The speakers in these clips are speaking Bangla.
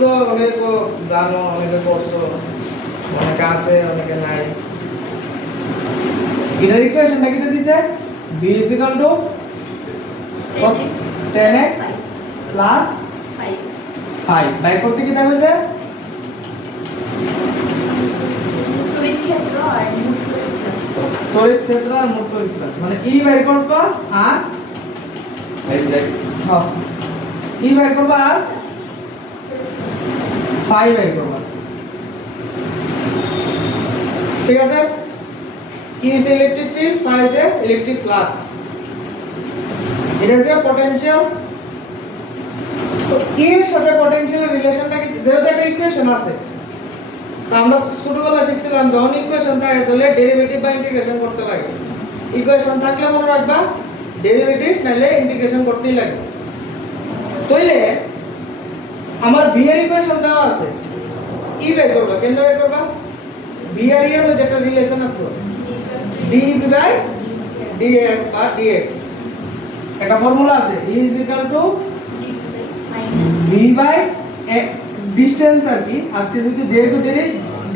তো অনেক জানো, অনেকে করছো, অনেকে আছে, অনেকে নাই। এটার ইকুয়েশনটা কি দিছে? b = 10x প্লাস 5 বাই করতে কি দেখাইছে? তড়িৎ ক্ষেত্র আর মোট তড়িৎ ফ্লাক্স, মানে E বের করবা আর হ্যাঁ E বের করবা আর 5 বের করবা, ঠিক আছে? E is electric field, 5 is electric flux. এটা হচ্ছে পটেনশিয়াল। তো E এর সাথে পটেনশিয়ালের রিলেশনটা কি? যেহেতু একটা ইকুয়েশন আছে, তা আমরা ছোটবেলায় শিখছিলাম যখন ইকুয়েশন থাকে তাহলে ডেরিভেটিভ বা ইন্টিগ্রেশন করতে লাগে। ইকুয়েশন থাকলে মনে রাখবা ডেরিভেটিভ নাইলে ইন্টিগ্রেশন করতেই লাগে। তাইলে আমার v এর ইকুয়েশন দেওয়া আছে, E বের করবা, কেমনে বের করবা? v আর E এর মধ্যে একটা রিলেশন আছে, dv/dx বা dx, একটা ফর্মুলা আছে, E = v by ডিসটেন্স আর কি, আজকে যদি যেহেতু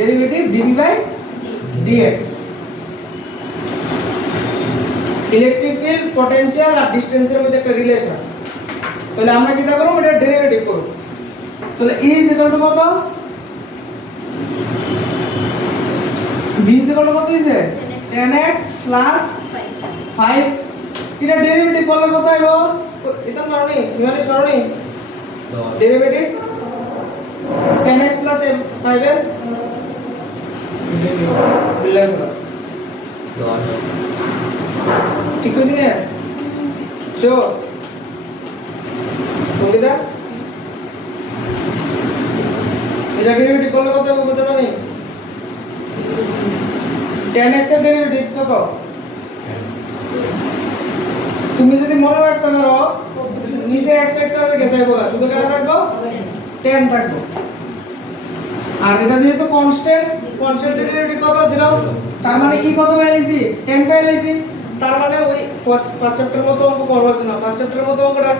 derivative dv/dx। Electric field, potential আর ডিসটেন্সের মধ্যে একটা রিলেশন, তাহলে আমরা কি করব? এটা ডেরিভেটিভ করব। তাহলে E = কত? v = কত হইছে? 10x plus 5। এটা ডেরিভেটিভ করলে কত আইব? এটা মারনি, ইমানে সরনি ডেরিভেটিভ 10x প্লাস 5 এর বিল্লাহ 10 ঠিক কইছি না? শিওর বলিদা এটা ডেরিভেটিভ করলে কত হবে বলতে পারি? 10x এর ডেরিভেটিভ কত? তুমি যদি মনে রাখতে পারো নিচে x x আছে গেছে বলা, শুধু কাটা থাকবো 10 থাকবো। আর এটা যেহেতু কনস্ট্যান্ট ডেরিভেটিভ কত ছিল, তার মানে E কত পাইছি? 10 পাইছি। তার মানে ওই ফার্স্ট চ্যাপ্টারের মতো অঙ্ক করব না, ফার্স্ট চ্যাপ্টারের মতো অঙ্কটা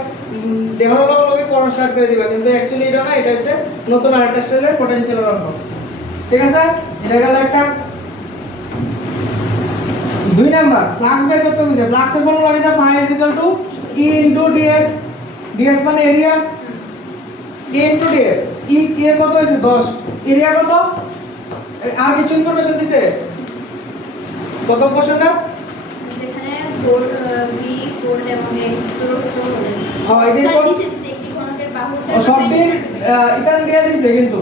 দেখানোর লগে কোন স্টার্ট করে দিবা, কিন্তু অ্যাকচুয়ালি এটা না, এটা হচ্ছে নতুন আরেকটা স্টাইলের পটেনশিয়ালের অঙ্ক, ঠিক আছে? এটা গেল একটা। 2 নাম্বার ফ্লাক্স বের করতে হইছে। ফ্লাক্সের ফর্মুলা কি? phi = E * ds, ds মানে এরিয়া, E * ds। E এর কত হইছে? 10, এরিয়া কত? আর কিছু ইনফরমেশন দিছে কত কোশ্চেনটা? যেখানে ভোল্ট v ভোল্ট এবং x পুরো হলে হ্যাঁ এই দেখো একটি ঘনকের বাহুটা সবদিন ইতান দিয়া দিছে, কিন্তু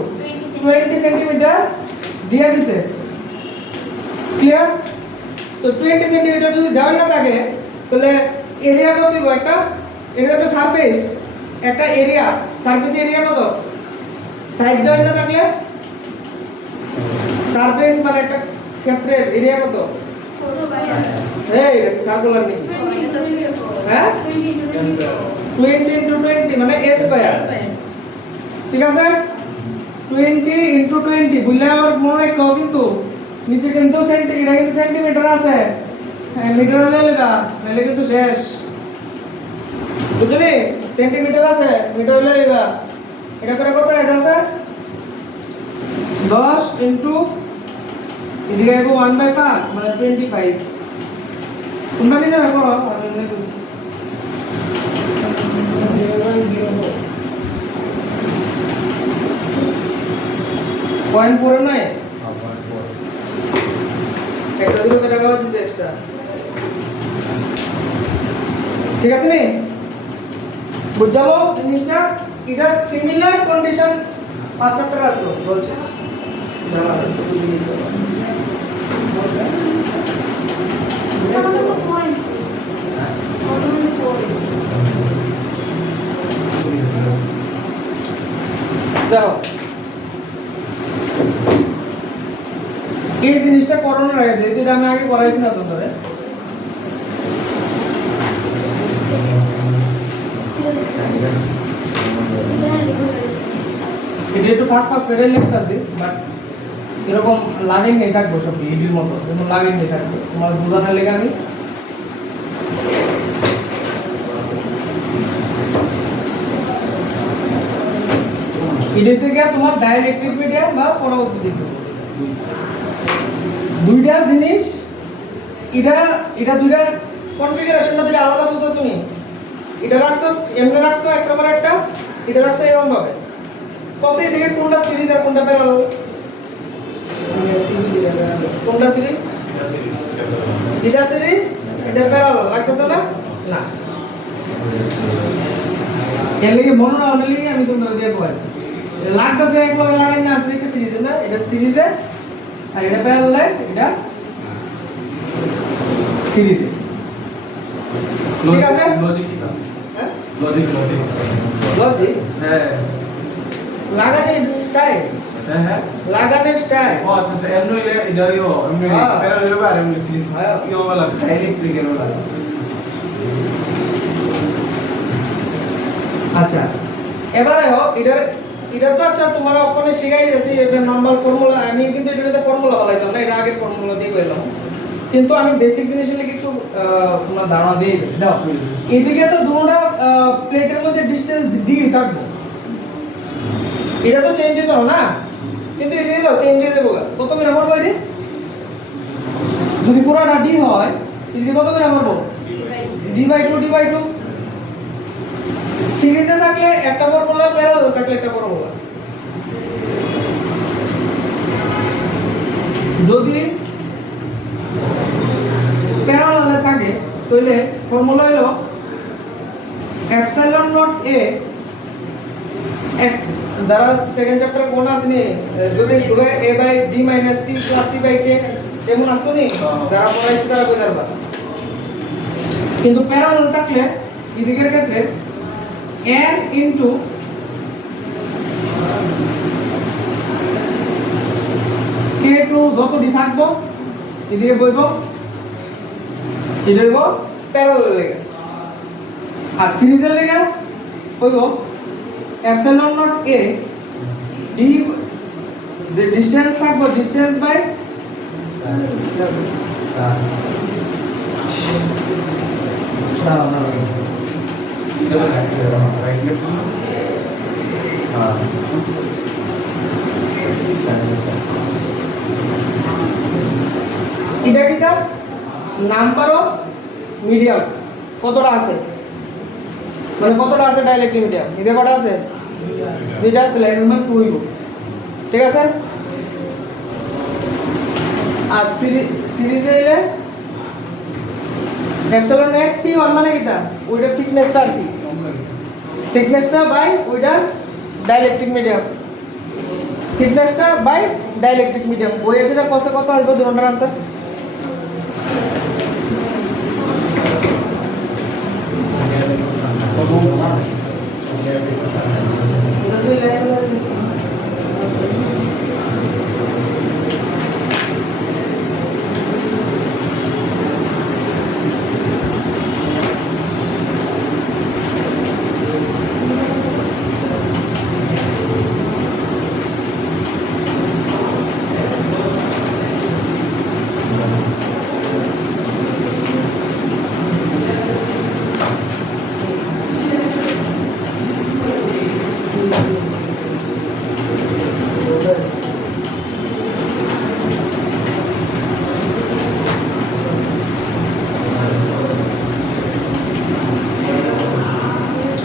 20 সেন্টিমিটার দিয়া দিছে, ক্লিয়ার? তো 20 সেন্টিমিটার যদি দেওয়া না থাকে তাহলে এরিয়া কত দিব? একটা একটা সারফেস, একটা এরিয়া, সারফেস এরিয়া কত? সাইড দেওয়া না থাকলে সারফেস মানে একটা ক্ষেত্রের এরিয়া কত? এই সার্কুলার নেই, হ্যাঁ 20 * 20 মানে a স্কয়ার, ঠিক আছে? 20 * 20 বুঝলে আবার মনে রাখো, কিন্তু নিচে কিন্তু এটা কিন্তু সেন্টিমিটার আছে, হ্যাঁ মিটার হলে লেবা নাহলে কিন্তু শেষ, বুঝলি? সেন্টিমিটার আছে, মিটার হলে লেবা। এটা করে কত আছে? 10 * এদিকে আইবো 1/5 মানে 25। তোমরা নিজে রাখো, আমি এখানে করছি 0.4 নাই, একটা দিকে কত টাকা দিছে এক্সট্রা, ঠিক আছে নি? বুঝাবো জিনিসটা। এটা সিমিলার কন্ডিশন ফার্স্ট চ্যাপ্টারে আছে বলছে, জানা দেখো এই জিনিসটা করোনা রয়েছে, এটা আমি আগে করাইছি না তোমাদের। এটা একটু ফাঁক ফাঁক ফেরে লিখতেছি, বাট এরকম লাইন নেই থাকবো সব ইডির মতো, এরকম লাইন নেই থাকবো, তোমার বোঝানোর লেগে আমি এটা হচ্ছে গিয়া তোমার ডাইইলেকট্রিক মিডিয়াম বা পরবর্তী বিদ্যুৎ। দুইটা জিনিস, এটা দুইটা কনফিগারেশনটা দুইটা আলাদা বলতেছ নি। এটা রাখছো এমনি রাখছো একটা পর একটা, এটা রাখছো এরকম ভাবে। কত এদিকে কোনটা সিরিজ আর কোনটা প্যারালাল? কোনটা সিরিজ? এটা সিরিজ, এটা প্যারালাল লাগতেছে না? না। এর লাগি মনে না হলে আমি তোমাদের দিয়ে বলছি। লাগতেছে এক লগে লাগাই না আসলে একটা সিরিজে না, এটা সিরিজে আর এটা প্যারালাল, এটা সিরিজে। ঠিক আছে? লজিক কি তাহলে? হ্যাঁ? লজিক লজিক হ্যাঁ লাগানোর স্টাইল, হ্যাঁ লাগানোর স্টাইল। ও আচ্ছা আচ্ছা এমনি হইলে এটা ইও এমনি হ্যাঁ। প্যারালাল বা এমনি সিরিজ হ্যাঁ। ইও वाला ডাইরেক্টলি এর वाला আচ্ছা এবারে হোক এটা তো আচ্ছা তোমরা ওখানে শিখাই দিয়েছি এটা নরমাল ফর্মুলা। আমি কিন্তু এটাতে ফর্মুলা বলাইতাম না, এটা আগে ফর্মুলা দিয়ে কইলাম। কিন্তু আমি বেসিক জিনিসের লাগি একটু তোমরা ধারণা দিয়ে দিই। দাও এদিকে তো দুটো প্লেটের মধ্যে ডিসটেন্স ডি থাকবে, এটা তো চেঞ্জ হতো না, কিন্তু এদিকে দাও চেঞ্জ হয়ে যাবে। কত করে পড়বো এটি? যদি পুরোটা ডি হয় এদিকে কত করে পড়বো? d/2 সিরিজে থাকলে একটা ফর্মুলা, প্যারালাল থাকলে একটা ফর্মুলা। যদি প্যারালালে থাকে তাহলে ফর্মুলা হলো এপসাইলন নট এ, যারা সেকেন্ড চ্যাপ্টারে কোন আসেনি, যদি দুটো a by d minus t plus t by k এমন আসেনি, যারা পড়াইছে তারা কই পারবা। কিন্তু প্যারালাল থাকলে এদিকের ক্ষেত্রে n ইনটু k2 যতটি থাকবো এদিকে বইব, এটা হইব প্যারালাল লেগে। আর সিরিজের লেগে হইব এপসাইলন নট a d, যে ডিসটেন্স থাকবো ডিসটেন্স বাই এটা কিটা নাম্বার অফ মিডিয়াম কতটা আছে, মানে কতটা আছে ডাইইলেকট্রিক মিডিয়াম, এটা কত আছে? দুইটা, তাহলে এর মান 2 হইব। ঠিক আছে? আর সিরিজে এলে এপসাইলন নেট t1 মানে কিটা ওইটা থিকনেসটা আর কি, থিকনেসটা বাই ওইটা ডাইইলেকট্রিক মিডিয়াম, থিকনেসটা বাই ডাইইলেকট্রিক মিডিয়াম। ওই এসেটা কত আসবে দুটোর आंसर?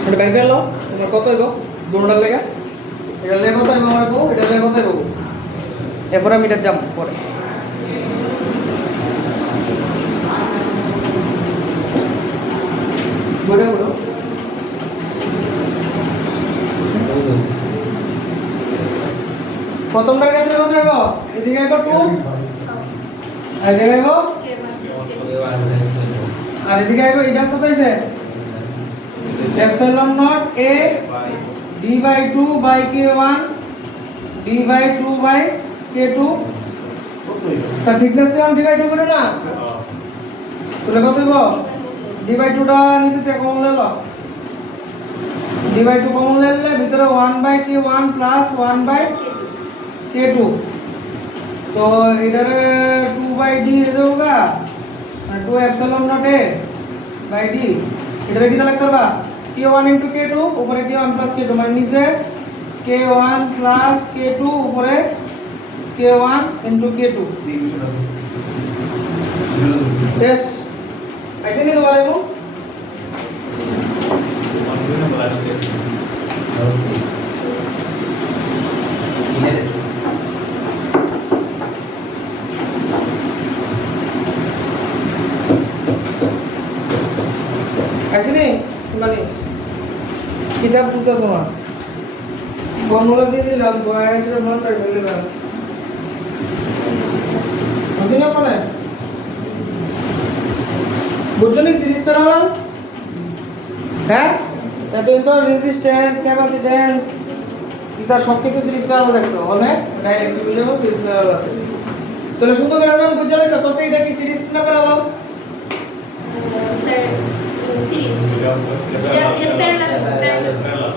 এটা বের করে লো, তোমার কত হইব দুটোটার লেগে? এটা লেগে কত হইব আমার বউ, এটা লেগে কত হইব? এরপর আমি এটা যাব পরে। বড় বড় প্রথমটার ক্ষেত্রে কত হইব? এদিকে হইব 2 আর এদিকে হইব, আর এদিকে হইব এটা কত হইছে? Epsilon naught a d/2 by k1 d/2 by k2। তা থিকনেস যখন d/2 করে না তাহলে কত হইব? d/2 টা নিচে থেকে কমন লইলো, d/2 কমন লইলে ভিতরে 1 by k1 plus 1 by k2। তো এটারে 2 বাই d হয়ে যাবে, আর 2 epsilon naught a by d। এটারে কি তাহলে করবা? k1 into k2 উপরে k1 plus k2 মানে নিচে k1 প্লাস k2 উপরে k1 ইনটু k2 यस ऐसे नहीं दोबारा को ऐसे नहीं मानी किताब पूछता सुना फॉर्मूला दे दिला गोया से मन कर लेला বুঝি না পড়ে বুঝনি সিরিজ পেরালাম হ্যাঁ এতদিন তো রেজিস্ট্যান্স ক্যাপাসিট্যান্স এটা সবকিছু সিরিজ পেরাল দেখছো অনেক ডাইরেক্ট বুঝাবো সিরিজ পেরাল আছে তাহলে সুন্দর করে যখন বুঝা লাইছো তো এটা কি সিরিজ না পেরালাম স্যার সিরিজ এটা প্যারালাল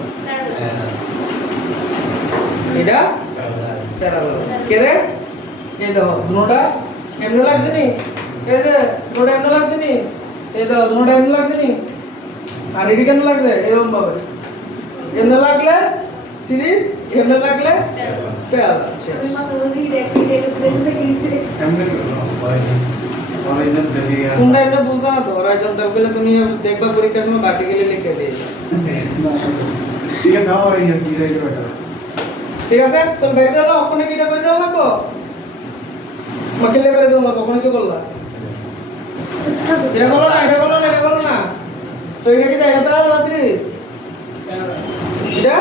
এটা প্যারালাল কে রে এই দাও দুটোটা এমন লাগছে নি এই যে দুটোটা এমন লাগছে নি এই দাও দুটোটা এমন লাগছে নি আর এডি কেন লাগছে এরকম ভাবে এমন লাগলে সিরিজ এমন লাগলে প্যারালাল শেষ তোমরা এটা বুঝো না তো হরাইজন্টাল বলে তুমি দেখবা পরীক্ষার সময় ভার্টিক্যালি লিখে দিয়েছো ঠিক আছে আমার এই সিরিজ এটা বেটার ঠিক আছে তো বেটার না ওখানে কিটা করে দাও না তো মকিলে করে দাও না কখনো কি বললা এটা বলো না এটা বলো না এটা বলো না তো এটা কি দেখা প্যারালাল সিরিজ এটা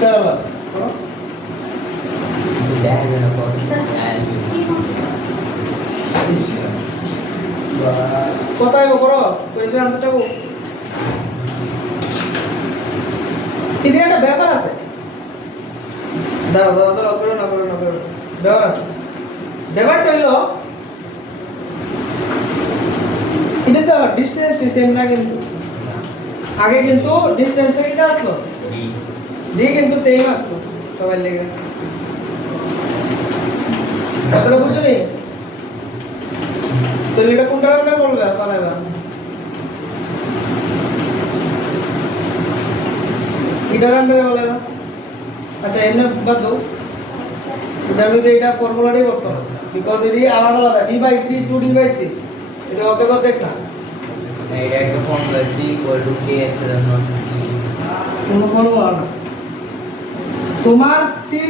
প্যারালাল করো কোথায় করো কোয়েশ্চেন আনসারটা বল এদিকে একটা ব্যাপার আছে দাঁড়াও দাঁড়াও দাঁড়াও করো না ব্যাপার আছে ব্যাপারটা হইলো এটা তো ডিসটেন্স সেম না কিন্তু আগে কিন্তু ডিসটেন্সটা কি আসলো ডি কিন্তু সেম আসলো সবাই লেগে তাহলে বুঝলি তো এটা কোনটা কোনটা বলবে পালাবা এটা আন্ডারে বলবা আচ্ছা এমনি বাদ দাও এটা মধ্যে এটা ফর্মুলাটাই করতে হবে বিকজ এটি আলাদা আলাদা d/3 2d/3 এটা অর্ধেক না এটা একটা formula c = k epsilon naught কোন ফর্মুলা না তোমার সি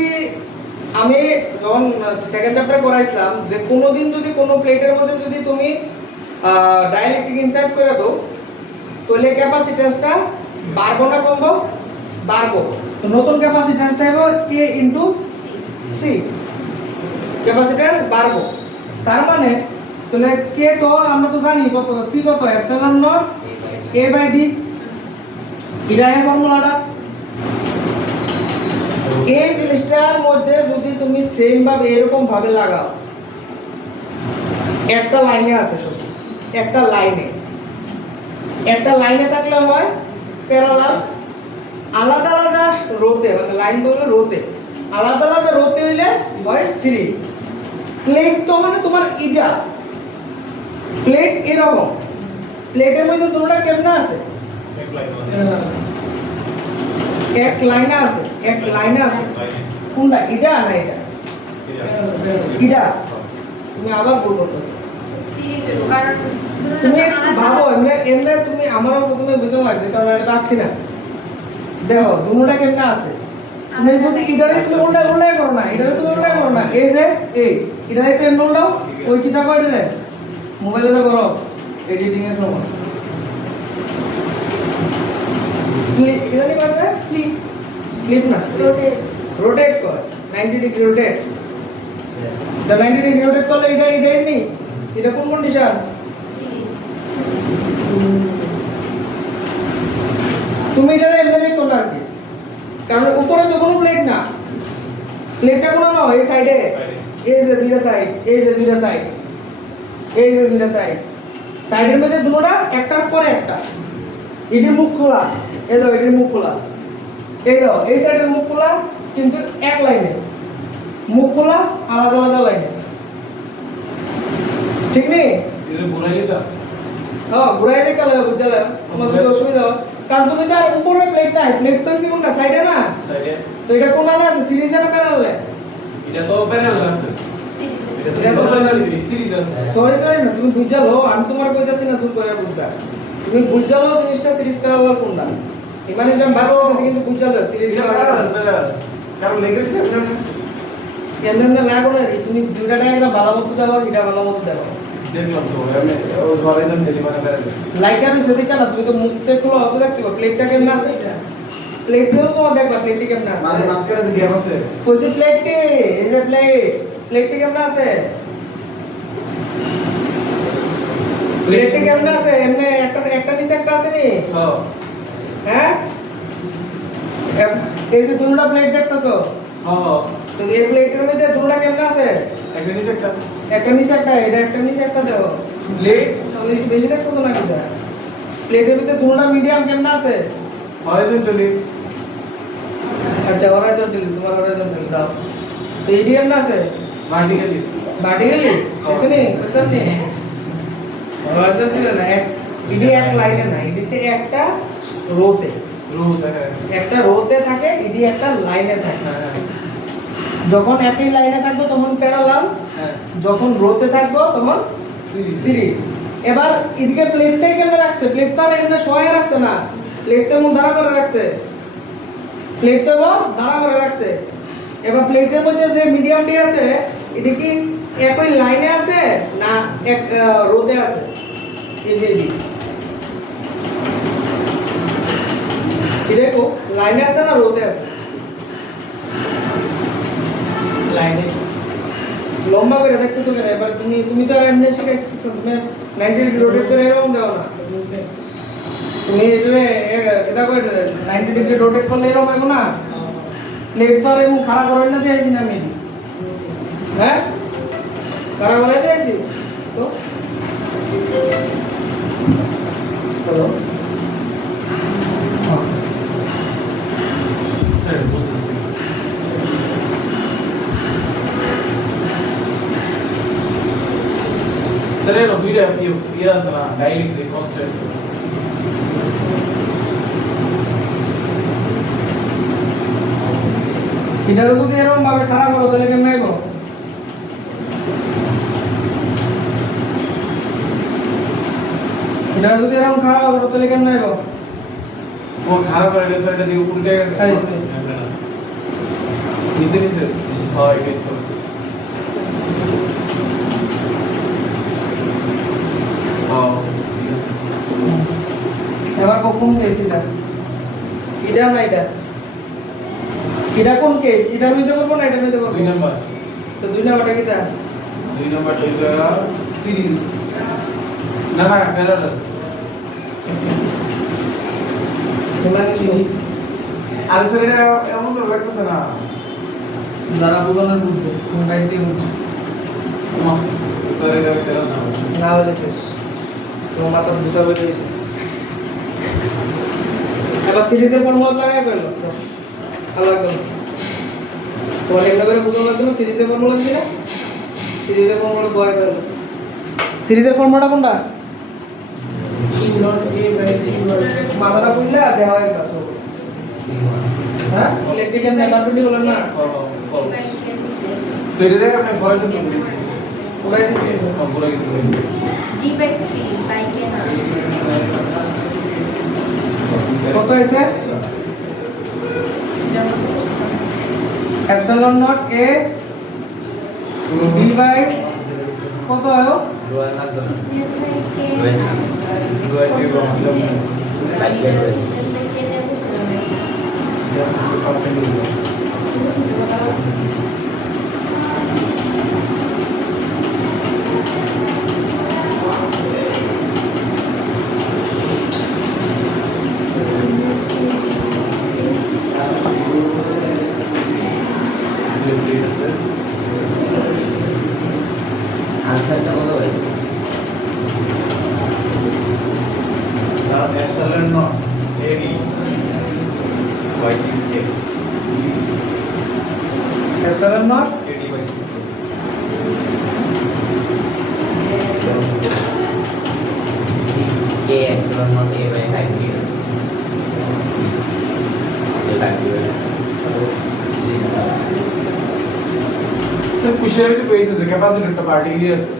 আমি যখন সেকেন্ড চ্যাপ্টারে পড়াইছিলাম যে কোনোদিন যদি কোনো প্লেটের মধ্যে যদি তুমি ডাইইলেকট্রিক ইনসার্ট করে দাও তাহলে ক্যাপাসিট্যান্সটা বাড়বো না কমবো বাড়বো তো নতুন ক্যাপাসিট্যান্সটা হবে k c ক্যাপাসিট্যান্স বাড়বো তার মানে তাহলে k তো আমরা তো জানি কত c কত এপসিলন নট a/d এটা এর ফর্মুলাটা এই জিনিসটার মধ্যে যদি তুমি সেম ভাবে এরকম ভাবে লাগাও একটা লাইনে আছে শুধু একটা লাইনে থাকলে হয় প্যারালাল আলাদা আলাদা রোতে মানে লাইন বলতে রোতে আলাদা আলাদা রোতে হইলে হয় সিরিজ প্লেট তো মানে তোমার ইটা প্লেট এরকম প্লেটের মধ্যে দুটোটা কেমনে আছে এক লাইনে আছে কোনটা এটা না এটা এটা তুমি আবার ভুল করতেছো সিরিজ হলো কারণ তুমি একটু ভাবো এমনি তুমি আমারও প্রথমে বুঝতে লাগছে কারণ এটা রাখছি না দেখো দুটোটা কেমনে আছে তুমি যদি ইডারে তুমি উল্টাই করো না ইডারে তুমি উল্টাই করো না এই যে এই ইডারে একটু এমন উল্টাও ওই কিতা কয় রে মোবাইলে তো করো এডিটিং এর সময় স্প্লিট ইডারে পারবে স্প্লিট না রোটেট কর 90 ডিগ্রি রোটেট দা 90 ডিগ্রি রোটেট করলে এটা নেই এটা কোন কন্ডিশন সিরিজ তুমি এটা এমনি দেখো না আর কি কারণ উপরে তো কোনো প্লেট না প্লেটটা কোনো না এই সাইডে এই যে দুইটা সাইড সাইডের মধ্যে দুটোটা একটার পর একটা এটির মুখ খোলা এই দাও এটির মুখ খোলা এই সাইডের মুখ খোলা কিন্তু এক লাইনে মুখ খোলা আলাদা আলাদা লাইনে ঠিক নেই এটা বুড়াই দিতা হ্যাঁ ঘুরাইলে কালে বুঝালাম আমার যদি অসুবিধা হয় কারণ তুমি তার উপরে প্লেট নাই, প্লেট তো হইছে কোনটা সাইডে না, সাইডে তো এটা কোন মানে আছে সিরিজে না প্যারালালে? এটা তো প্যারালাল আছে এটা তো সিরিজ আছে সরি না, তুমি বুঝালো, আমি তোমার কইতাছি না তুমি করে বুঝবা, তুমি বুঝালো জিনিসটা সিরিজ প্যারালাল কোনটা, মানে যে ভালো কথা কিন্তু বুঝালো সিরিজ এটা প্যারালাল কারণ লেগেছে এমনি লাগো না, তুমি দুইটা ডায়াগ্রাম ভালো মতো দাও, এটা ভালো মতো দাও, দেখলাম তো আমি হরাইজন ডেলিভারি প্যারালাল লাইটার সেদিকে না, তুমি তো মুখটা খুলে অত দেখতে পারো, প্লেটটা কেমন আছে, প্লেটটাও তো দেখবা প্লেটটি কেমন আছে, মানে মাঝখানে যে গ্যাপ আছে কইছি প্লেটটি, এই যে প্লেটটি কেমন আছে, প্লেটটি কেমন আছে, এমনি একটা নিচে একটা আছে নি, হ্যাঁ এই যে দুটো প্লেট দেখতেছো, তো এই প্লেটের মধ্যে দুটোটা কেমন আছে, একটা নিচে একটা নিচে একটা, এটা একটা নিচে একটা দাও, প্লেট তুমি বেশি দেখতেছো না কিটা, প্লেটের ভিতরে দুটোটা মিডিয়াম কেমন আছে, হরাইজন্টালি আচ্ছা হরাইজন্টালি, তোমার হরাইজন্টালি দাও, তো এই কেমন আছে, ভার্টিক্যালি ভার্টিক্যালি এখানে বুঝছনি, হরাইজন্টালি না, ইডি এক লাইনে না, ইডি সে একটা রোতে, একটা রোতে থাকে, ইডি একটা লাইনে থাকে, যখন একই লাইনে থাকবে তখন প্যারালাল, যখন রোতে থাকবে তখন সিরিজ। এবার এদিকে প্লেটটাই কেমনে রাখছে, প্লেটটা এমনি সহায় রাখছে না, প্লেটটা মন দাঁড়া করে রাখছে, প্লেটটা দাঁড়া করে রাখছে, এবার প্লেটের মধ্যে যে মিডিয়ামটি আছে এটা কি একই লাইনে আছে না এক রোতে আছে, এই যে দেখো লাইনে আছে না রোতে আছে, লাইনে লম্বা করে দেখতেছো কেন, এবার তুমি তো এমনি শিখাইছো, তুমি 90 ডিগ্রি রোটেট করে এরকম দাও না, তুমি এটা করে 90 ডিগ্রি রোটেট করলে এরকম হবে না, প্লেট তো আর এমন খাড়া করে না দিয়েছি না আমি, হ্যাঁ খাড়া করে দিয়েছি তো হ্যালো স্যার বুঝতেছি স্যার এর ভিডিও ইয়ে আছে না ডাইলেক্ট্রিক কনসেপ্ট এটা যদি এরকম ভাবে খাড়া করো তাহলে কেমন আইবো, এটা যদি এরকম খাড়া করো তাহলে কেমন আইবো, ও খারাপ করে গেছে এটা দিয়ে উল্টে নিচে নিচে হয় এটাই তো ঠিক আছে এবার কোন কেস এটা না এটা কোন কেস, এটার মধ্যে বলবো না এটার মধ্যে বলবো, 2 নাম্বার তো 2 নাম্বারটা কি তা, 2 নাম্বার হইলো সিরিজ না না প্যারালাল তোমরা কি সিরিজ আর স্যার এটা এমন করে লাগতেছে না যারা বুঝানোর বুঝছে কোনটা দিয়ে বুঝছে, স্যার এটা ছেড়ে দাও না হলে শেষ, তোমার মাথা বুঝাবে দিয়েছে, এবার সিরিজের ফর্মুলা লাগাই ফেললো তো আলাদা তোমার একটা করে বুঝানো লাগবে, সিরিজের ফর্মুলা কি না, সিরিজের ফর্মুলা বয় ফেললো, সিরিজের ফর্মুলাটা কোনটা, মাথাটা বুঝলে দেওয়া হয় কাজ, হ্যাঁ ইলেকট্রিক্যাল নেভারটুলি বলেন না, তো এটা দেখে আপনি হরাইজন বলেছি ওরাই দিছি পুরো কিছু বলেছি d/3 by k না কত হয়েছে, epsilon naught a b by কত হয়, Dua nak tu. yes by k Wes. Dua juga macam Like that, wes. yes by k nya bukan dia mesti pakai dulu itu sih juga tahu dia beli dasar Answer tak boleh, wes. saat epsilon not AD by 6k epsilon not AD by 6k K epsilon not A by 5 k. কুশনের ভিতরে কইছে যে ক্যাপাসিটরটা পার্টিকুলার আছে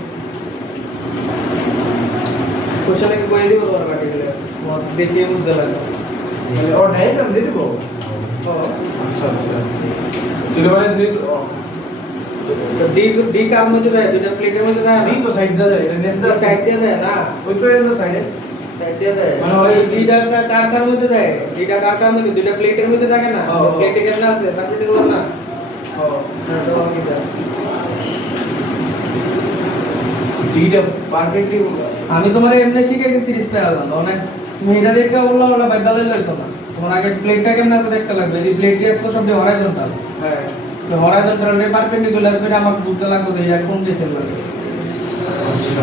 কোশ্চেনে কি কইয়ে দিব তোমার পার্টিকুলার দেখিয়ে বুঝতে লাগবে মানে ও ডায়াগ্রাম দিয়ে দিব আচ্ছা আচ্ছা যদি মানে যে তো ডি কার মধ্যে দেয় দুটো প্লেটের মধ্যে দেয় নেই তো সাইড দা এটা নেস দা সাইড দিয়ে দেয় না ওই তো এর সাইডে সাইড দিয়ে দেয় মানে ওই ওই- ডিটা কার মধ্যে দেয় ডিটা কার মধ্যে দুটো প্লেটের মধ্যে থাকে না ও, ও। প্লেটে কেন আছে পার্টিকুলার না ও হ্যাঁ তো আর কি দেয় ডিটা পারফেক্টলি আমি তোমার এমনি শিখেছি সিরিজ প্যারালাল অনেক তুমি এটা দেখে বললা বলা বাইবালে লইতো না তোমার আগে প্লেটটা কেমন আছে দেখতে লাগবে এই প্লেট দিয়ে তো সব হরাইজন্টাল হ্যাঁ তো হরাইজন্টাল এর পারপেন্ডিকুলার করে আমার বুঝতে লাগবে যে এটা কোন ডিসেল লাগবে আচ্ছা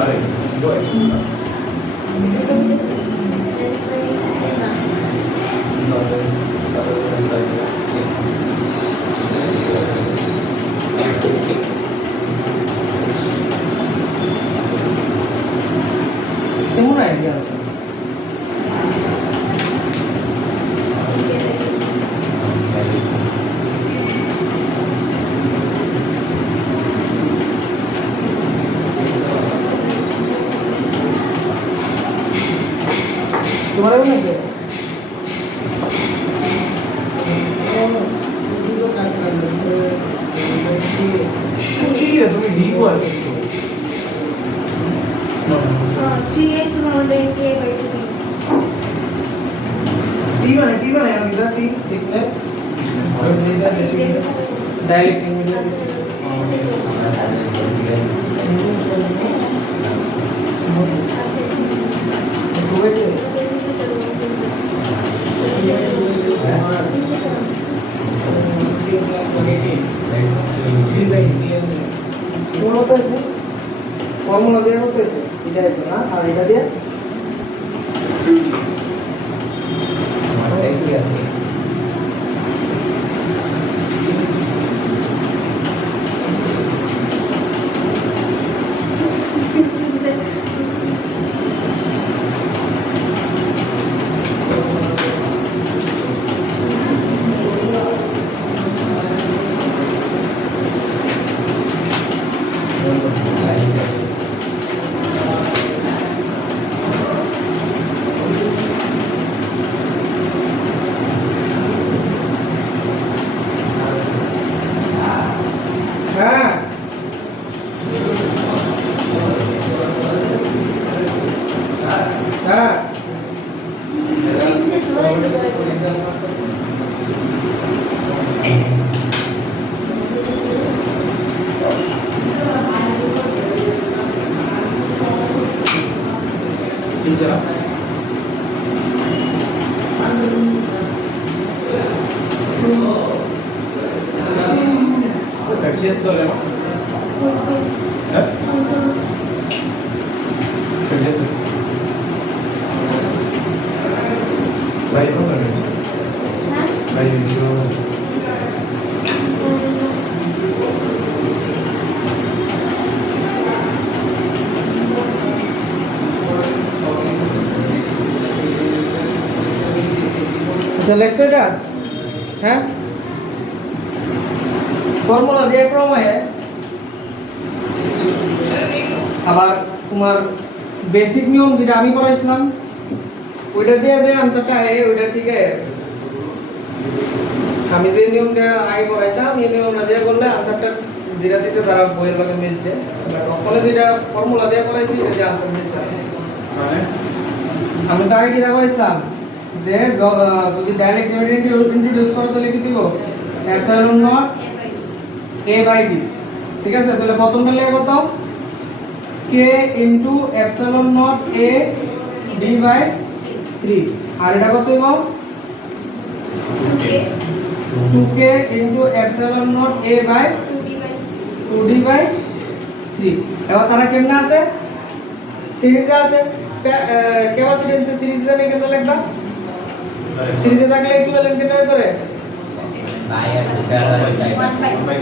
আরে বয়স কেমন আইডিয়া আছে তোমার মনে আছে কি রে তুমি ডি বল 3x मोड़े के बाई 2 टी वन है इधर टी थिकनेस3 डायरेक्ट इमीडिएट ফর্মুলা দিয়ে করতেছে এটা আছে না আর এটা দিয়ে হ্যাঁ হ্যাঁ टीचर एक्सेस कर लेना है एक्सेस भाई को सर भाई वीडियो আচ্ছা লেখছো এটা হ্যাঁ ফর্মুলা দিয়ে প্রমাণে আবার তোমার বেসিক নিয়ম যেটা আমি করাইছিলাম ওইটা দিয়ে যে আনসারটা আয় ওইটা ঠিক আছে আমি যে নিয়মটা আগে করাইতাম এই নিয়মটা দিয়ে করলে আনসারটা যেটা দিছে তারা বইয়ের লগে মিলছে বাট ওখানে যেটা ফর্মুলা দিয়ে করাইছি এটা যে আনসার মিলছে না। মানে আমি তো আগে কি দেখাইছিলাম যে যদি ডাইরেক্ট ইমিডিয়েট ইন্ট্রোডিউস করো তাহলে কি দিব epsilon naught a by d ঠিক আছে তাহলে প্রথমটা লিখে কত k into epsilon naught a d by 3 আর এটা কত হইব 2k into epsilon naught a by 2d by 3 এবার তারা কেমনে আছে সিরিজে আছে ক্যাপাসিট্যান্সের সিরিজে আমি কেমনে লিখবা সিরিজে থাকলে ইকুইভ্যালেন্ট কেমনে করে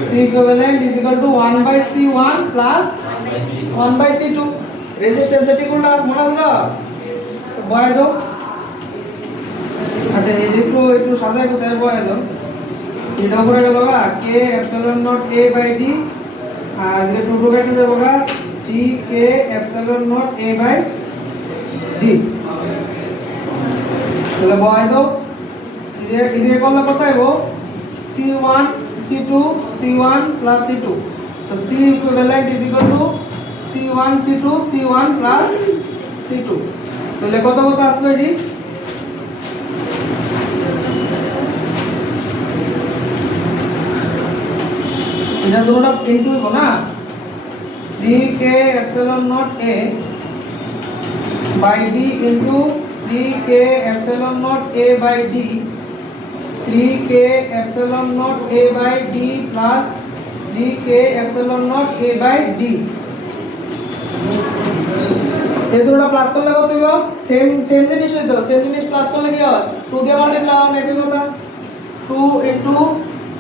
C equivalent is equal to 1 by C1 plus 1/C2 resistance এটি কোনটা মনে আছে তো বয় দাও আচ্ছা এই যে একটু সাজায় গোছায় বয় দাও এটা উপরে গেল গা k epsilon naught a by d আর যে টু টু কেটে যাবো গা 3k epsilon naught a by d তাহলে বয় দাও এদিকে করলে কত হবে c1 c2 c1 plus c2 তো c equivalent is equal to c1 c2 c1 plus c2 তাহলে কত আসলো এটি এটা দুটোটা ইনটু হইব না 3k epsilon naught a by d into 3k epsilon naught a by d 3k epsilon naught a by d plus 3k epsilon naught a by d এই দুটোটা প্লাস করলে কত হইব সেম জিনিস হইতো সেম জিনিস প্লাস করলে কি হয় 2 দিয়ে মাল্টিপ্লাই হবে একই কথা 2 into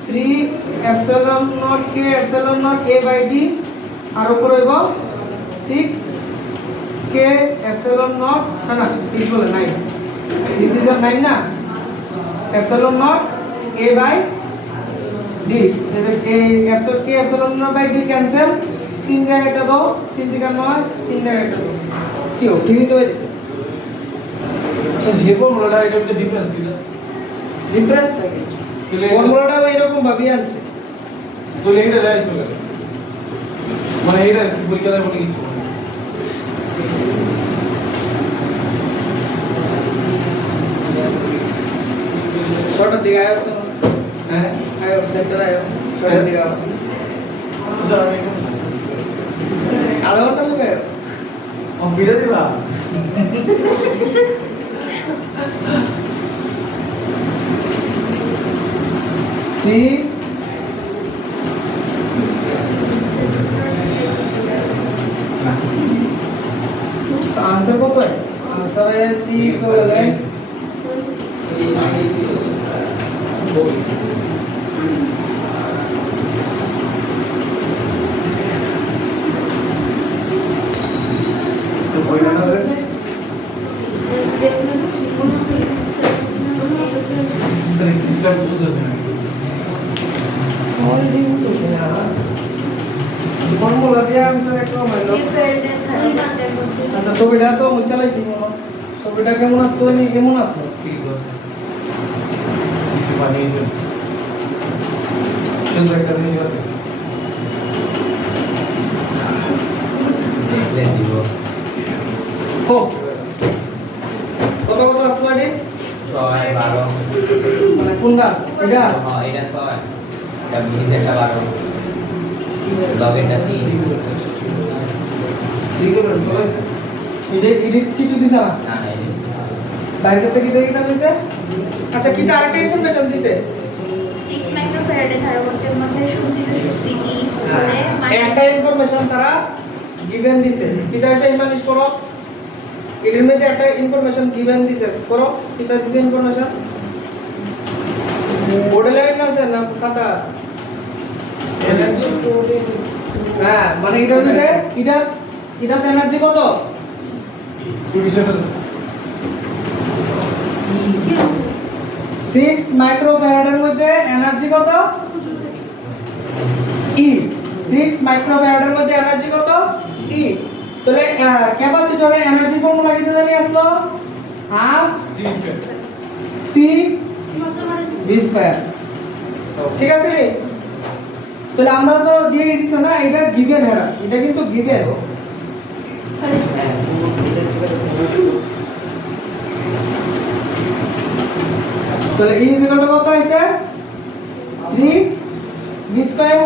3 epsilon naught k epsilon naught a by d আর উপর হইব 6 k epsilon naught না 6 বলে 9 this is a 9 না epsilon naught a by d যেটা k epsilon naught by d cancel 3 জায়গাটা দাও 3 থেকে 9 3 জায়গাটা দাও কি हो ঠিক তো হইছে আচ্ছা যে ফর্মুলাটা এটার মধ্যে ডিফারেন্স কি ডিফারেন্স থাকে ফর্মুলাটাও এরকম ভাবে আনছে তো এইটা রাইস হলো মানে এইটা কি পরীক্ষা দেব কিছু ছোট দিকে আयो হ্যাঁ আयो সেন্টার আयो ছোট দিকে আयो আচ্ছা আমি আধা ঘন্টা লাগে ও ভিডিও দিবা थ्री आंसर को है आंसर है सी इक्विवेलेंट তো বইটা না দেবে তাহলে কিসব বুঝতে না और भी तो है यार फॉर्मूला दिया आंसर एक लो मान लो अच्छा ছবিটা তো মুছালাইছি মনে ছবিটা কেমন আসতো নি কেমন আসলো ঠিক আছে কিছু বানিয়ে দিন সুন্দর একটা জিনিস আছে দেখলে দিব हो কত আসলো এটি 6 12 মানে কোনটা এটা হ্যাঁ এটা 6 এটা বিজেটা 12 লগেটা 3 ঠিক আছে বলেছে এডিট কিছু দিছ না না না এটা বাইরে থেকে দেখি না দিছে আচ্ছা কিটা আরেকটা ইনফরমেশন দিছে 6 মাইক্রোফ্যারাডে ধারকত্বের মধ্যে সঞ্চিত শক্তি E হলে একটা ইনফরমেশন তারা গিভেন দিছে কিটা আছে ইমানিশ করো এর মধ্যে একটা ইনফরমেশন গিভেন দিছে করো কিটা দিছে ইনফরমেশন বোর্ডে লেখা আছে না খাতা এনার্জি স্টোরেজ হ্যাঁ মানে এটার মধ্যে এটা এনার্জি কত ডিভিশনাল 6 মাইক্রোফ্যারাডের মধ্যে এনার্জি কত E 6 মাইক্রোফ্যারাডের মধ্যে এনার্জি কত E তাহলে ক্যাপাসিটরে এনার্জি ফর্মুলা কি জানি আসলো হাফ C v স্কয়ার ঠিক আছে রে তাহলে আমরা তো দিয়ে দিছি না এটা গিভেন হেরা এটা কিন্তু গিভেন তাহলে E ইজ ইকুয়াল টু কত হইছে 3 v স্কয়ার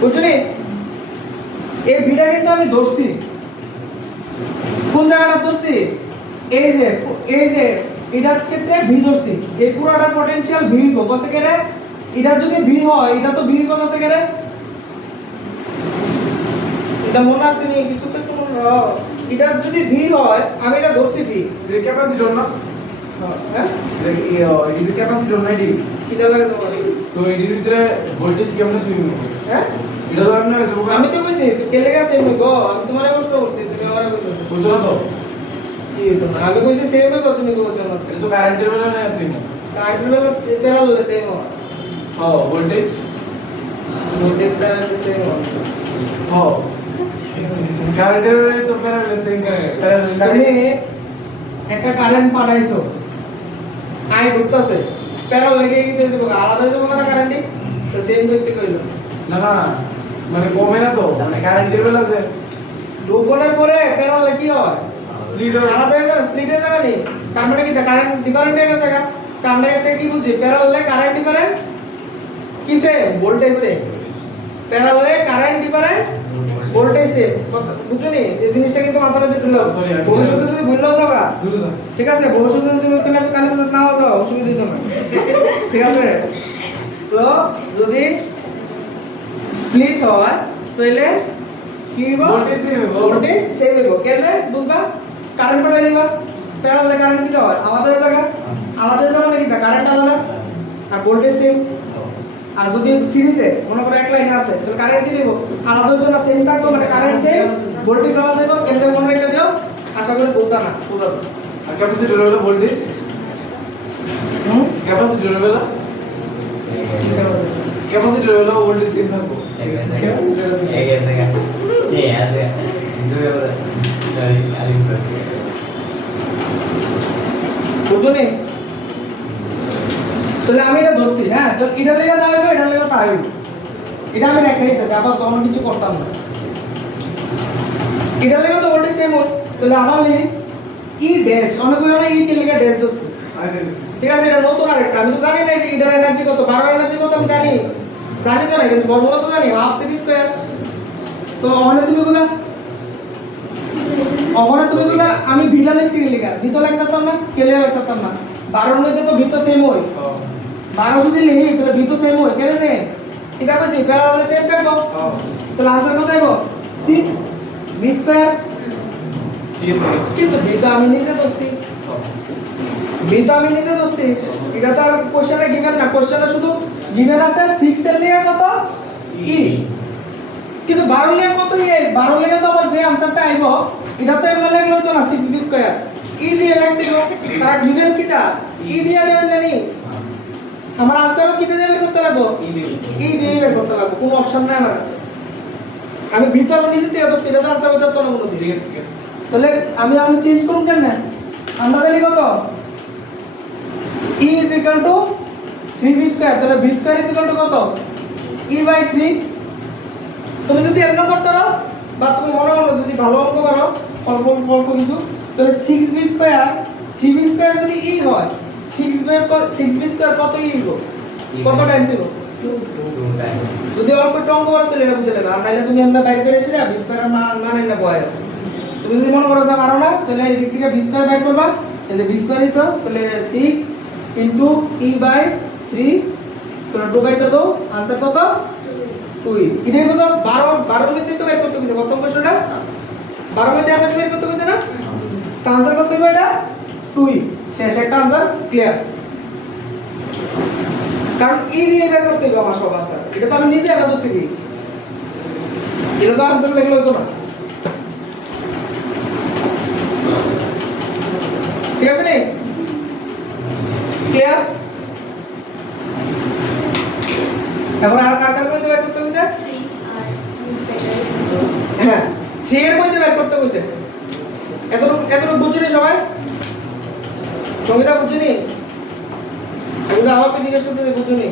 বুঝলি এই ভিটা কিন্তু আমি ধরছি কোন জায়গাটা ধরছি এই যে এটার ক্ষেত্রে ভি ধরছি এই পুরোটা পটেনশিয়াল ভি হইব কত সেকেন্ডে এটা যদি ভি হয় এটা তো ভি হইব কত সেকেন্ডে এটা মনে আছে নি কিছু তো একটু মনে রাখো এটা যদি ভি হয় আমি এটা ধরছি ভি এর ক্যাপাসিটর না হ্যাঁ এর ক্যাপাসিটর না এটি কিটা লাগে তোমার তো এর ভিতরে ভোল্টেজ কেমন সুইং হবে হ্যাঁ এটা তো আমি হয়েছে আমি তো কইছি তো কেলে গেছে আমি গো আমি তোমারে কষ্ট করছি তুমি আমারে কইছো বুঝছো না তো কি হইতো না আমি কইছি সেম হইবো তুমি কইছো না এটা তো কারেন্টের বেলা না আছে কারেন্ট বেলা বেরাল সেম হয় হ্যাঁ ভোল্টেজ ভোল্টেজ কারেন্ট সেম হয় হ্যাঁ কারেন্টের বেলা তো প্যারাল সেম তুমি একটা কারেন্ট পাঠাইছো আই ঢুকতাছে প্যারাল লেগে গিয়ে দেবো আলাদা হয়ে যাবো না কারেন্টই তো সেম করতে কইলো না না মানে কমে না তো মানে কারেন্টের বেলা আছে ঢুকনের পরে প্যারাল কি হয় স্প্লিট আলাদা হয়ে যাবে স্প্লিট হয়ে যাবে নি তার মানে কি কারেন্ট ডিফারেন্ট হয়ে গেছে তা আমরা এতে কি বুঝি প্যারালে কারেন্ট ডিফারেন্ট কিসে ভোল্টেজ সে প্যারালে কারেন্ট ডিফারেন্ট ভোল্টেজ সে বুঝছো নি এই জিনিসটা কিন্তু মাথার মধ্যে ঢুকে যাও Sorry, আমি- ভবিষ্যতে যদি ভুললেও যাবা বুঝছো ঠিক আছে ভবিষ্যতে যদি তুমি কালে কালে নাও যাও অসুবিধা হইতো না ঠিক আছে তো যদি স্প্লিট হয় তাহলে কি হইব Voltage same হইবো। ভোল্টেজ সেম হইব কেনে বুঝবা কারেন্ট পাঠাই দিবা প্যারালে কারেন্ট দিতে হয় আলাদা হয়ে যাবে আলাদা হয়ে যাবে নাকি কারেন্ট আলাদা আর ভোল্টেজ সেম আর যদি সিরিজে মনে করো এক লাইনে আছে তাহলে কারেন্ট কি দেব আলাদা হইতো না সেম থাকবে মানে কারেন্ট সেম ভোল্টেজ আলাদা দেব কেন্দ্রে মনে রেখে দিও আশা করি বলতা না বুঝাবো আর ক্যাপাসিটর হলো ভোল্টেজ ক্যাপাসিটর হলো ক্যাপাসিটর হলো ভোল্টেজ সেম থাকবে বুঝছো নি তাহলে আমি এটা ধরছি হ্যাঁ তো এটা লেগে যাবে এটা লেগে তাই হইব। এটা আমি রেখে দিতেছি আবার তখন কিছু করতাম না এটা লেগে তো ভোল্টেজ সেম হয় তাহলে আমার লেগে ই ড্যাশ অনেক কই না ই কে লেগে ড্যাশ ধরছি আচ্ছা ঠিক আছে এটা নতুন আরেকটা আমি তো জানি না যে এটার এনার্জি কত 12 এনার্জি কত আমি জানি জানি তো না কিন্তু ফর্মুলা তো জানি হাফ সিরিজ স্কয়ার তো ওখানে তুমি কইবা ওখানে তুমি কইবা আমি ভিটা লিখছি কি লিখা ভিতো লিখতাম না কেলে লিখতাম না 12 এর মধ্যে তো ভিতো সেম হয় 12 যদি লিখি তাহলে ভিতো সেম হয় কেন সেম ঠিক আছে প্যারালাল সেম থাকবো তাহলে आंसर কত আইবো 6 v স্কয়ার ঠিক আছে কিন্তু ভিতো আমি নিজে ধরছি ভিতো আমি নিজে ধরছি এটা তো আর কোশ্চেনে গিভেন না কোশ্চেনে শুধু গিভেন আছে 6 এর লিগে কত ই কিন্তু 12 লিগে কত ই 12 লিগে তো আমার যে आंसरটা আইবো এটা তো এমন লাগলো তো না 6 v স্কয়ার ই দিয়ে লিখতে গো তারা গিভেন কিটা ই দিয়ে দেবেন না নি আমার आंसरও কিটা দিয়ে বের করতে লাগবো ই দিয়ে বের করতে লাগবো কোনো অপশন নাই আমার কাছে আমি ভিতর নিজে থেকে তো সেটা তো आंसर হতে তো না কোনো ঠিক আছে ঠিক আছে তাহলে আমি চেঞ্জ করুন কেন না আন্দাজে লিখো তো e is equal to 3b square তাহলে b square is equal to কত e by 3 তুমি যদি এমন করতে পারো বা তুমি মনে মনে যদি ভালো অঙ্ক করো অল্প অল্প কিছু তাহলে 6b স্কয়ার 3b স্কয়ার যদি e হয় 6b স্কয়ার কত e হলো কত টাইম ছিল যদি অল্প একটু অঙ্ক করো তাহলে এটা বুঝে যাবে আর নাইলে তুমি আমরা বাইরে করে এসে বি স্কয়ার মানে না বয় তুমি যদি মনে করো যে পারো না তাহলে এই দিক থেকে বি স্কয়ার বাইর করবা এই যে বি স্কয়ার দিতো তাহলে 6 ইনটু e বাই 3 তাহলে 2 বাই 2 দাও आंसर কত 2 এটাই কত 12 মধ্যে তো বের করতে গেছে প্রথম কোশ্চেনটা 12 মধ্যে আমরা বের করতে গেছে না তো आंसर কত হইবে এটা 2 শেষ একটা आंसर ক্লিয়ার কারণ ই দিয়ে বের করতে হবে আমার সব आंसर এটা তো আমি নিজে একা তো শিখি এটা তো आंसर লিখলে হতো না ঠিক আছে নি ক্লিয়ার এখন আর কার কার মধ্যে বের করতে হইছে 3 আর better হ্যাঁ 3 এর মধ্যে বের করতে হইছে এতটুকু বুঝছনি সবাই সঙ্গীতা বুঝছনি আমি তো আমাকে জিজ্ঞেস করতে বুঝছনি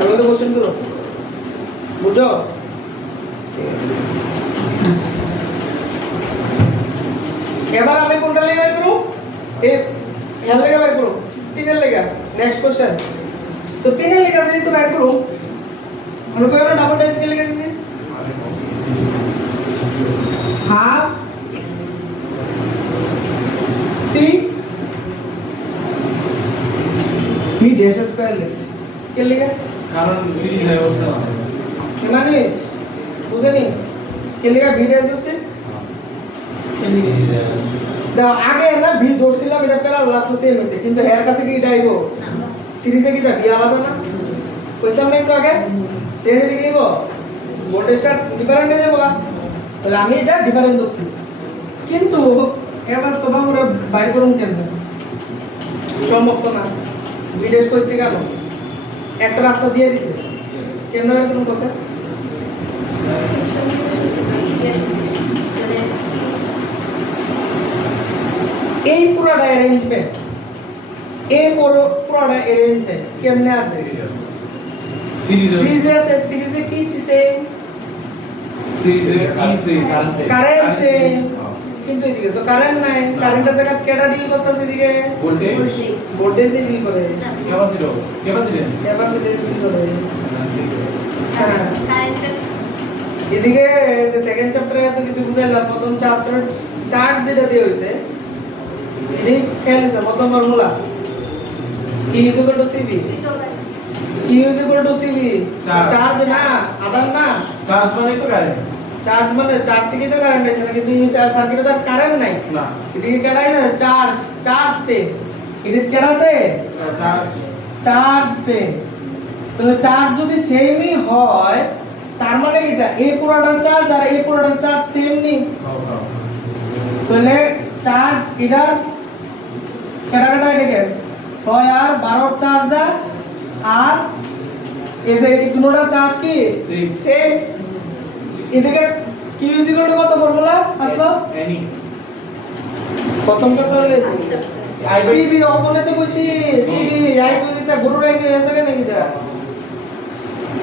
আমি তো কোশ্চেন করো বুঝো এবার আমি কোনটা লেগে বের করব এই হেল লেগে বের করব 3 এর লেগে নেক্সট কোশ্চেন তো 3 এর লেগে যদি তো বের করব আমরা কই আমরা ডাবল ডাইস কে লেগে দিছি half C B dash square less কে লেগে কারণ সিরিজ হয় অবস্থা জানিস বুঝেনি কে লেগে বি ড্যাশ দিছে দাও আগে না বি ধরছিলাম এটা পেলা লাস্ট সেম হইছে কিন্তু হেয়ার কাছে কি এটা আইবো সিরিজে কি দা বি আলাদা না কইতাম না একটু আগে সেরে দিকে আইবো ভোল্টেজটা ডিফারেন্ট হয়ে যাবে তাহলে আমি এটা ডিফারেন্স ধরছি কিন্তু এবার তো বাবুরা বাইর করুন কেন সম্ভব তো না বিদেশ করতে কেন একটা রাস্তা দিয়ে দিছে কেন বাইর করুন কথা এই পুরোটা অ্যারেঞ্জমেন্ট এই পুরোটা অ্যারেঞ্জমেন্ট কেমনে আছে সিরিজে আছে সিরিজে কি সেম কারেন্ট সেম কিন্তু এদিকে তো কারেন্ট নাই কারেন্টের জায়গা কেটা ডিল করতেছে এদিকে ভোল্টেজ দিয়ে ডিল করে ক্যাপাসিটর ডিল করে হ্যাঁ এদিকে যে সেকেন্ড চ্যাপ্টারে এত কিছু বুঝাইলাম প্রথম চ্যাপ্টারে স্টার্ট যেটা দিয়ে হইছে এই খেয়াল আছে প্রথম formula E equal to CV E is equal to CV charge না আদান না চার্জ মানে তো কারেন্ট চার্জ মানে চার্জ থেকে তো কারেন্ট আছে না কিন্তু এই সার্কিটে তো কারেন্ট নাই না এদিকে কেডা আছে চার্জ চার্জ সে এদিকে কেডা আছে চার্জ চার্জ সে তাহলে চার্জ যদি সেমই হয় তার মানে এটা এই পুরোটার চার্জ আর এই পুরোটার চার্জ সেম নেই তাহলে চার্জ এটা কেডা কেডা এদিকে 6 আর 12 চার্জ দা আর এই যে এই দুটোটার চার্জ কি সেম এদিকে কি ইজ ইকুয়াল টু কত ফর্মুলা আসলো এনি প্রথম চ্যাপ্টারে লেছি সিবি ওখানে তো কইছি সিবি আই কইতা গুরু রাই কইছে কেন কিটা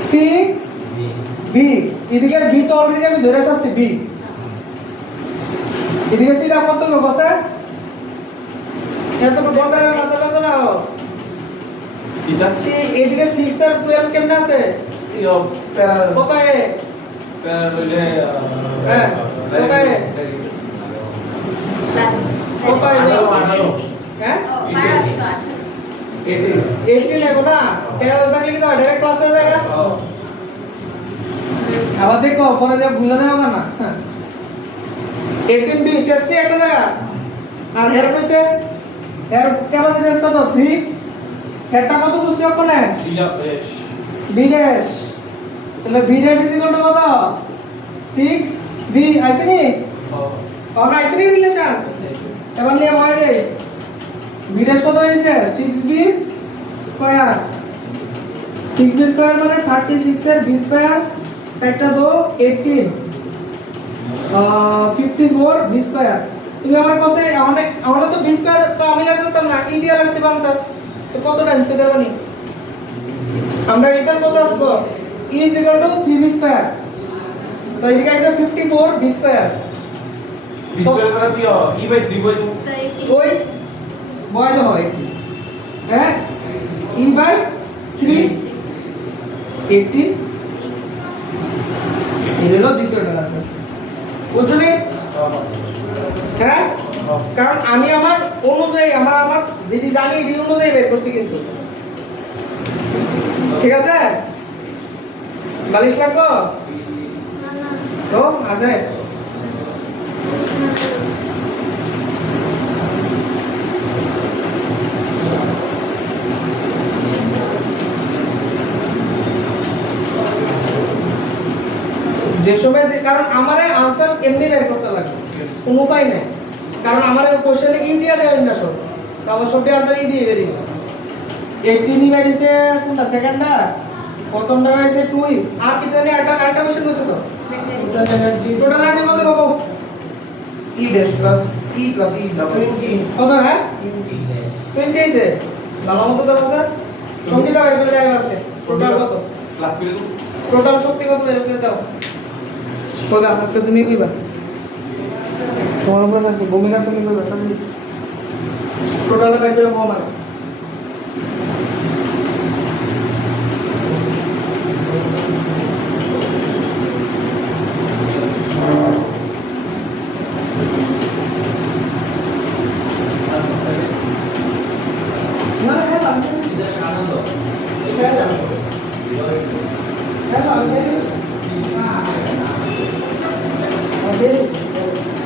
সি বি এদিকে বি তো অলরেডি আমি ধরে আসছি বি এদিকে সিটা কত হবে বসে এত তো বন্ডার না তো না এটা সি এদিকে 6 আর 12 কেমন আছে ইও প্যারা কত এ প্যারা রইলে হ্যাঁ কত এ কত এ হ্যাঁ 18 লাগো না 13 থাকলে কি তো ডাইরেক্ট ক্লাস হয়ে যাবে আবার দেখো পরে যা ভুলে যাবে না 18 বি শেষ কি একটা জায়গা আর হের কইছে হের ক্যাপাসিট্যান্স কত 3 হেরটা কত বুঝছো কোনে বি ড্যাশ তাহলে b dash is equal to কত 6 বি আইসিনি কোন আইসিনি রিলেশন এবার নিয়ে বয় দে বি ড্যাশ কত হইছে 6b স্কয়ার 6b স্কয়ার মানে 36 এর b স্কয়ার একটা দো 18 54 b স্কয়ার তুমি আমার কাছে আমাদের তো b স্কয়ার তো আমি লাগতাম না ই দিয়া লাগতে পারতাম স্যার তো কত টাইমস পেতে পারি আমরা এটা কত আসলো e is equal to 3b square তো এদিকে আছে 54 b স্কয়ার b স্কয়ার কত দিও e বাই 3 বাই ওই বয় দাও একটু হ্যাঁ e বাই 3 18 এটা হলো দ্বিতীয়টা আছে বুঝলি হ্যাঁ কারণ আমি আমার অনুযায়ী আমার যেটি জানি এই অনুযায়ী বের করছি কিন্তু ঠিক আছে বালিশ লাগবো তো আছে যে সময় কারণ আমারে আনসার এমনি বের করতে লাগে কোনো উপায় নাই কারণ আমার কোশ্চেনে ই দিয়া দেবেন না সব তাও সবটি আনসার ই দিয়ে বেরিয়ে 18 নি বাইছে কোনটা সেকেন্ডটা প্রথমটা বাইছে 2 আর কি জানি আরেকটা কোশ্চেন কইছো তো টোটাল আছে কত বাবু e dash plus e plus e double কত হ্যাঁ 20 আছে ভালো মতো দাও স্যার সংখ্যা বের করে দেওয়া আছে টোটাল কত ক্লাস করে দাও টোটাল শক্তি কত বের করে দাও কইবা আজকে তুমি কইবা তোমার উপর আছে ভূমিকা তুমি কইবা টোটাল বের করে কম আর না হ্যাঁ আমি আনন্দ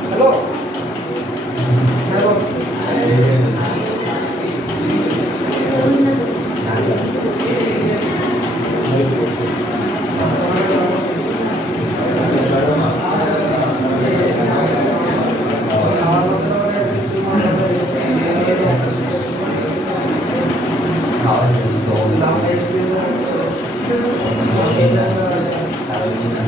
Hello. Hello. খাওয়া যায় তো এটা তাহলে কি না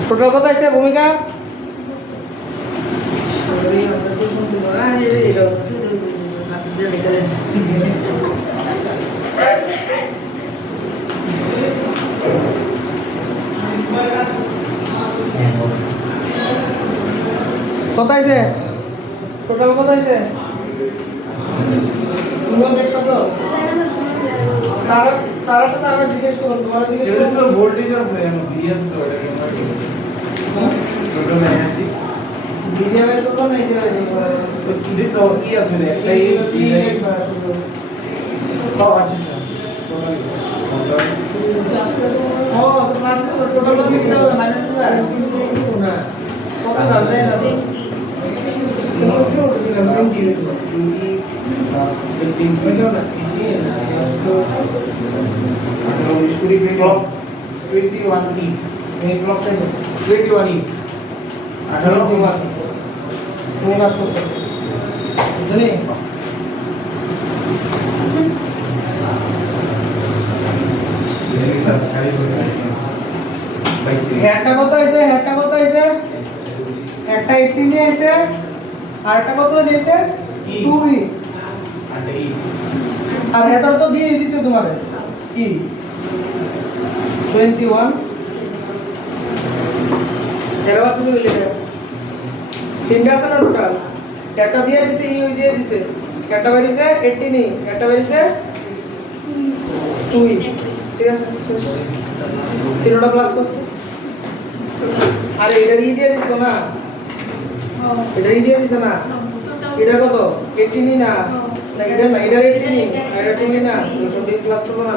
টোটাল কত আছে ভূমিকা কত আছে টোটাল কত আছে তুমি দেখতেছো তারা জিজ্ঞেস করুন তোমার জিজ্ঞেস এটা করুন তো ভোল্টেজ আছে ভিএস তো এটা টোটাল এনার্জি ভিডিও বের করবো না এটা বের করবো তো কি তো কি আছে একটাই ও আচ্ছা আচ্ছা ও তো ক্লাস টোটাল কত কি দাও মাইনাস না কত জানলে না হেডটা কত আছে একটা 18 নিয়ে আছে আর একটা কত নিয়েছে 2b আর হেডার তো দিয়ে দিয়েছে তোমারে কি 21 এর বাদ কিছু লিখে তিনটা আছে না টোটাল একটা দিয়ে দিয়েছে ওই দিয়ে দিয়েছে একটা বেরিয়েছে 18 নি একটা বেরিয়েছে 2 ঠিক আছে তিনটা প্লাস করছে আরে এটা দিয়ে দিছো না এটা দিয়ে দিছো না এটা কত 18 নি না না এটা না এটা 18 নি এটা 2 নি না তো সব প্লাস করব না